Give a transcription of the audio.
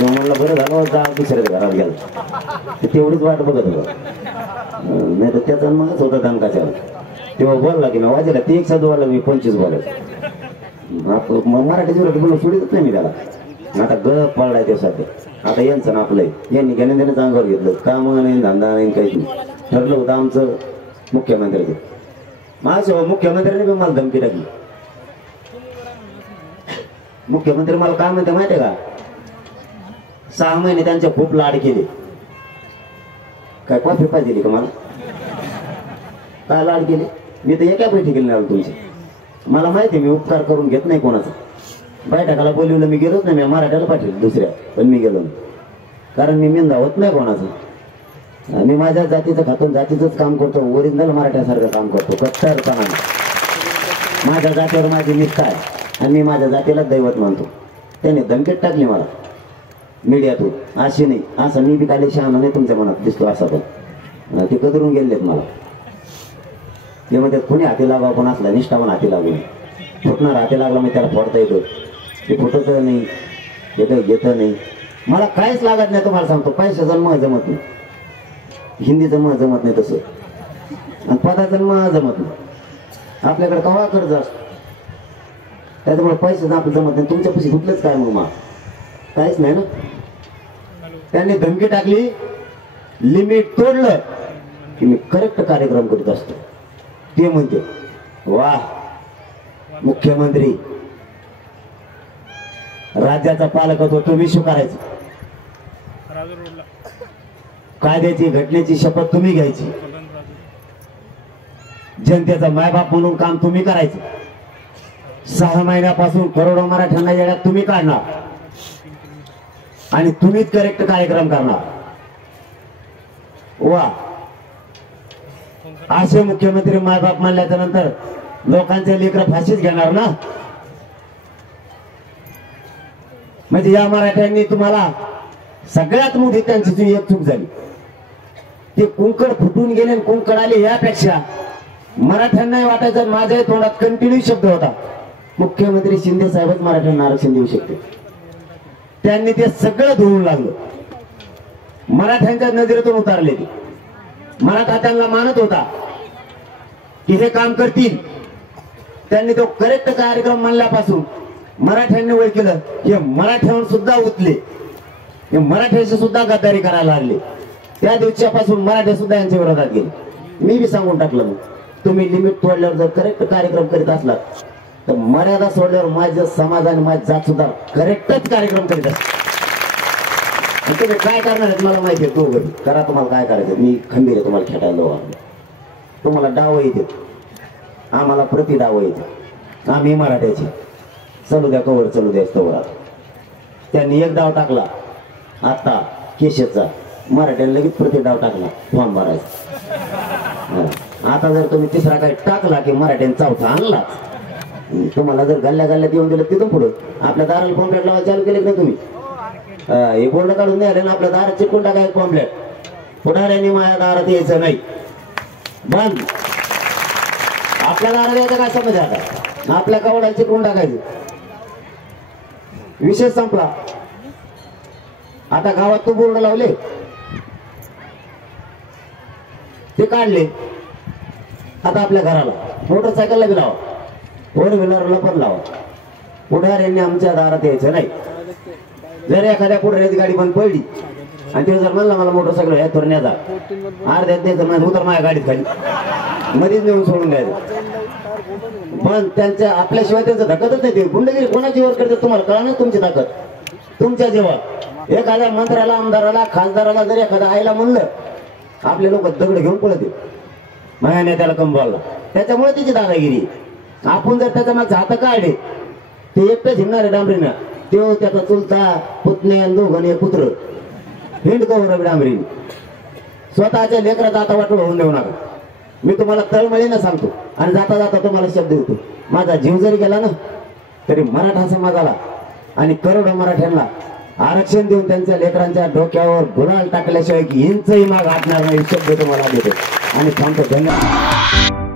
म्हणलं बरं झालं जा दुसऱ्या घरात गेला तेवढीच वाट बघत होतं नाही तर त्याचा मगच होता दणकाच्या तेव्हा बोलला की मी वाजायला ते एक साधू वाला मी 25 बोलायचं मराठी जोरात बोलून सोडितच नाही मी त्याला आता गप पडलाय ते सध्या आता यांचं ना आपलंय यांनी घेणं देणं चांगलं घेतलं काम नाही धंदा नाही काहीच नाही ठरलं होतं आमचं मुख्यमंत्र्याचं माझ्या मुख्यमंत्र्याने पण मला धमकी टाकली मुख्यमंत्री मला काय म्हणते माहितीये का 6 महिने त्यांच्या खूप लाड केले काय कॉफी पाहिजे दिली का मला काय लाड केले मी तर एका बैठकीला नाही आलो तुमची मला माहिती मी उपकार करून घेत नाही कोणाचा बैठकाला बोलवलं मी गेलोच नाही मी मराठ्याला पाठवलं दुसऱ्या पण मी गेलो कारण मी मेंदा होत नाही कोणाचं मी माझ्या जातीचं खातून जातीचंच काम करतो ओरिजिनल मराठ्यासारखं काम करतो कट्टरपणाने माझ्या जातीवर माझी निष्ठा आहे आणि मी माझ्या जातीला दैवत मानतो त्याने धमकीत टाकली मला मीडियातून अशी नाही असं मी बी काही शहाणा नाही तुमच्या मनात दिसतो असा पण ते कदरून गेलेत मला ते म्हणतात कोणी हाती लागा पण असला निष्ठावान हाती लागू नये फुटणार हाती लागला मी त्याला फोडता येतो ते फुटत नाही येतं घेतं नाही मला काहीच लागत नाही तुम्हाला सांगतो पैशाचं मग जमत नाही हिंदीचं मग जमत नाही तसं आणि पदाचं मग जमत नाही आपल्याकडे कवा कर्ज असतो त्याच्यामुळे पैसे आपलं जमत नाही तुमच्या पैसे कुठलेच काय मग काहीच नाही ना त्यांनी धमकी टाकली लिमिट तोडलं की मी करेक्ट कार्यक्रम करीत असतो ते म्हणते वा मुख्यमंत्री राज्याचा पालकत्व तुम्ही स्वीकारायचं कायद्याची घटनेची शपथ तुम्ही घ्यायची जनतेचा मायबाप म्हणून काम तुम्ही करायचं 6 महिन्यापासून करोडो मराठ्यांना येण्यात तुम्ही काढणार आणि तुम्हीच करेक्ट कार्यक्रम करणार वा असे मुख्यमंत्री मायबाप म्हणल्याच्या नंतर लोकांचे लेकरं फाशीच घेणार ना म्हणजे या मराठ्यांनी तुम्हाला सगळ्यात मोठी त्यांची एक चूक झाली ते कुंकड फुटून गेले आणि कुंकड आले यापेक्षा मराठ्यांनाही वाटायचं माझ्याही तोंडात कंटिन्यू शब्द होता मुख्यमंत्री शिंदे साहेबच मराठ्यांना आरक्षण देऊ शकते त्यांनी ते सगळं धुवून लागलं मराठ्यांच्या नजरेतून उतारले ते मराठा त्यांना मानत होता की हे काम करतील त्यांनी तो करेक्ट कार्यक्रम मानल्यापासून मराठ्यांनी वय केलं हे मराठ्यावर सुद्धा उतले हे मराठ्याशी सुद्धा गद्दारी करायला लागले त्या दिवसापासून मराठे सुद्धा यांच्या विरोधात गेले मी बी सांगून टाकलं मग तुम्ही लिमिट तोडल्यावर जर करेक्ट कार्यक्रम करीत असलात तर मर्यादा सोडल्यावर माझं समाज आणि माझी जात सुद्धा करेक्टच कार्यक्रम करीत असतात तुम्ही काय करणार आहेत मला माहिती आहे तो घरी करा तुम्हाला काय करायचं मी खंबीर आहे तुम्हाला खेटायला तुम्हाला डाव येते आम्हाला प्रति डाव येते आम्ही मराठ्याची चलू द्या कवर चलू द्या कवर त्यांनी एक डाव टाकला आता केशेचा मराठ्याने लगेच प्रति डाव टाकला फॉर्म भरायचा आता जर तुम्ही तिसरा काय टाकला की मराठ्याने चौथा आणला तुम्हाला जर गल्ल्या गल्ल्यात येऊन दिलं तिथून पुढे आपल्या दाराला पॉम्पलेट लावायला चालू केले नाही तुम्ही हे बोर्ड काढून द्यायला ना आपल्या दारात चिटकून टाकायचं पॉम्पलेट पुढाऱ्यांनी माझ्या दारात यायचं नाही बंद आपल्या दारात यायचं काय समज आता आपल्या कवडाला चिटकून टाकायचं विषय संपला आता गावात तो बोर्ड लावले ते काढले आता आपल्या घराला मोटरसायकलला बी लावा 4 व्हीलरला पण लावा पुढाऱ्यांनी आमच्या दारात यायचं नाही जर एखाद्या पुढाऱ्याची गाडी बंद पडली आणि ते जर म्हणला मला मोटरसायकल या थोरण्याचा अर्ध्यात नाही तर उतर माझ्या गाडीत खाली मध्येच नेऊन सोडून द्यायचं पण त्यांच्या आपल्याशिवाय त्यांचं धकतच नाही ते गुंडगिरी कोणाची वर करते तुम्हाला कळणार तुमची ताकद तुमच्या जेव्हा एखाद्या मंत्र्याला आमदाराला खासदाराला जर एखाद्या आईला म्हणलं आपले लोक दगड घेऊन पळत माझ्या नेत्याला कंबावला त्याच्यामुळे तिची दादागिरी आपण जर त्याच्या मागचे हात काढले ते एकटंच हिंडणार आहे डांबरीनं तो त्याचा चुलता पुतणे दोघांनी पुत्र हिंड कवर डांबरीने स्वतःच्या लेकराचा आता वाटोळ होऊन देऊ नका मी तुम्हाला तळमळीनं सांगतो आणि जाता जाता तुम्हाला शब्द देतो माझा जीव जरी गेला ना तरी मराठा समाजाला आणि करोडो मराठ्यांना आरक्षण देऊन त्यांच्या लेकरांच्या डोक्यावर गुलाल टाकल्याशिवाय इंचही माग हटणार नाही शब्द तुम्हाला देतो आणि सांगतो धन्यवाद.